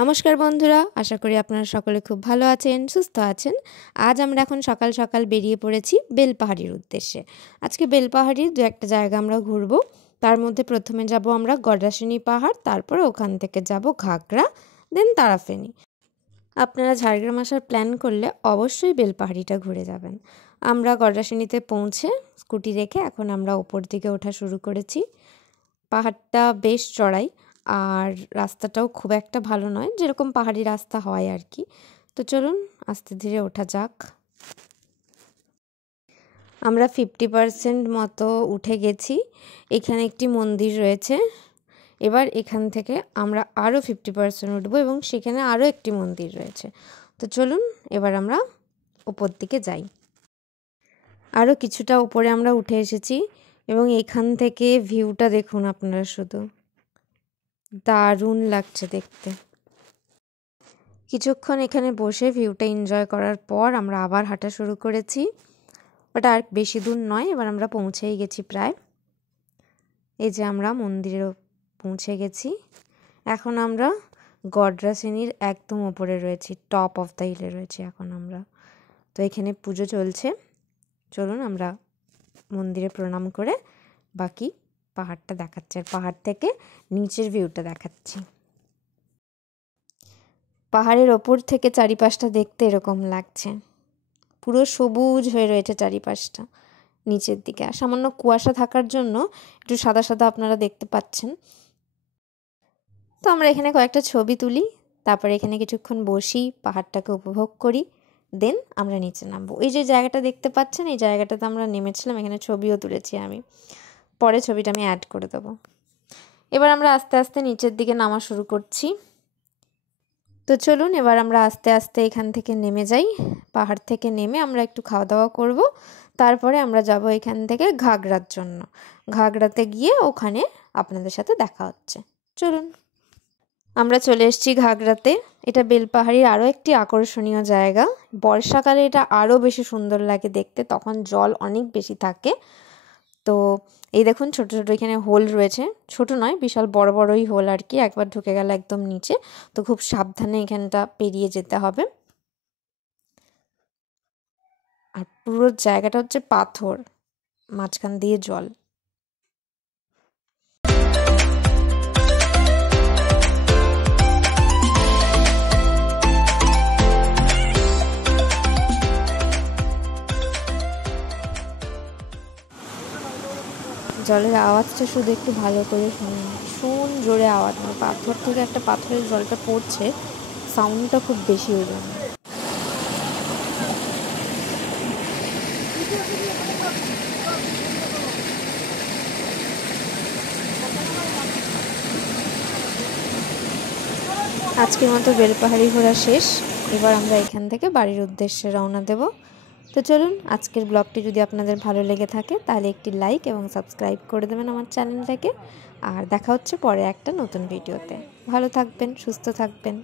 নমস্কার বন্ধুরা, আশা করি আপনারা সকলে খুব ভালো আছেন, সুস্থ আছেন। আজ আমরা এখন সকাল সকাল বেরিয়ে পড়েছি বেলপাহাড়ির উদ্দেশ্যে। আজকে বেলপাহাড়ির দু একটা জায়গা আমরা ঘুরব। তার মধ্যে প্রথমে যাব আমরা গড্রাসিনী পাহাড়, তারপরে ওখান থেকে যাব ঘাগড়া, দেন তারাফেনী। আপনারা ঝাড়গ্রাম আসার প্ল্যান করলে অবশ্যই বেলপাহাড়িটা ঘুরে যাবেন। আমরা গড্রাসিনীতে পৌঁছে স্কুটি রেখে এখন আমরা ওপর দিকে ওঠা শুরু করেছি। পাহাড়টা বেশ চড়াই, আর রাস্তাটাও খুব একটা ভালো নয়, যেরকম পাহাড়ি রাস্তা হয় আর কি। তো চলুন আস্তে ধীরে ওঠা যাক। আমরা 50% মতো উঠে গেছি। এখানে একটি মন্দির রয়েছে। এবার এখান থেকে আমরা আরও 50% উঠবো এবং সেখানে আরও একটি মন্দির রয়েছে। তো চলুন এবার আমরা ওপর দিকে যাই। আরও কিছুটা উপরে আমরা উঠে এসেছি এবং এখান থেকে ভিউটা দেখুন আপনারা, শুধু দারুণ লাগছে দেখতে। কিছুক্ষণ এখানে বসে ভিউটা এনজয় করার পর আমরা আবার হাঁটা শুরু করেছি। ওটা আর বেশি দূর নয়, এবার আমরা পৌঁছেই গেছি প্রায়। এই যে আমরা মন্দিরে পৌঁছে গেছি। এখন আমরা গড্রাসিনীর একদম ওপরে রয়েছি, টপ অফ দ্য হিলে রয়েছি এখন আমরা। তো এখানে পুজো চলছে। চলুন আমরা মন্দিরে প্রণাম করে বাকি পাহাড়টা দেখাচ্ছি, আর পাহাড় থেকে নিচের ভিউটা দেখাচ্ছি। পাহাড়ের ওপর থেকে চারিপাশটা দেখতে এরকম লাগছে, পুরো সবুজ হয়ে রয়েছে চারিপাশটা নিচের দিকে। আর সামান্য কুয়াশা থাকার জন্য একটু সাদা সাদা আপনারা দেখতে পাচ্ছেন। তো আমরা এখানে কয়েকটা ছবি তুলি, তারপরে এখানে কিছুক্ষণ বসি, পাহাড়টাকে উপভোগ করি, দেন আমরা নিচে নামবো। এই যে জায়গাটা দেখতে পাচ্ছেন, এই জায়গাটাতে আমরা নেমেছিলাম, এখানে ছবিও তুলেছি আমি, পরে ছবিটা আমি অ্যাড করে দেবো। এবার আমরা আস্তে আস্তে নিচের দিকে নামা শুরু করছি। তো চলুন এবার আমরা আস্তে আস্তে এখান থেকে নেমে যাই। পাহাড় থেকে নেমে আমরা একটু খাওয়া দাওয়া করব, তারপরে আমরা যাব এখান থেকে ঘাগড়ার জন্য। ঘাগড়াতে গিয়ে ওখানে আপনাদের সাথে দেখা হচ্ছে। চলুন, আমরা চলে এসেছি ঘাগড়াতে। এটা বেলপাহাড়ির আরও একটি আকর্ষণীয় জায়গা। বর্ষাকালে এটা আরও বেশি সুন্দর লাগে দেখতে, তখন জল অনেক বেশি থাকে। তো এই দেখুন ছোট ছোট এখানে হোল রয়েছে, ছোট নয় বিশাল বড় বড়ই হোল আর কি। একবার ঢুকে গেল একদম নিচে, তো খুব সাবধানে এখানটা পেরিয়ে যেতে হবে। আর পুরো জায়গাটা হচ্ছে পাথর, মাঝখান দিয়ে জল। জলের আওয়াজটা শুধু একটু ভালো করে শুনুন, ভীষণ জোরে আওয়াজ, মানে পাথর থেকে একটা পাথরের জলটা পড়ছে, সাউন্ডটা খুব বেশি হয়ে যায়। আজকের মতো বেলপাহাড়ি ঘোরা শেষ। এবার আমরা এখান থেকে বাড়ির উদ্দেশ্যে রওনা দেব। তো চলুন, আজকের ব্লগটি যদি আপনাদের ভালো লেগে থাকে তাহলে একটি লাইক এবং সাবস্ক্রাইব করে দেবেন আমার চ্যানেলটাকে। আর দেখা হচ্ছে পরে একটা নতুন ভিডিওতে। ভালো থাকবেন, সুস্থ থাকবেন।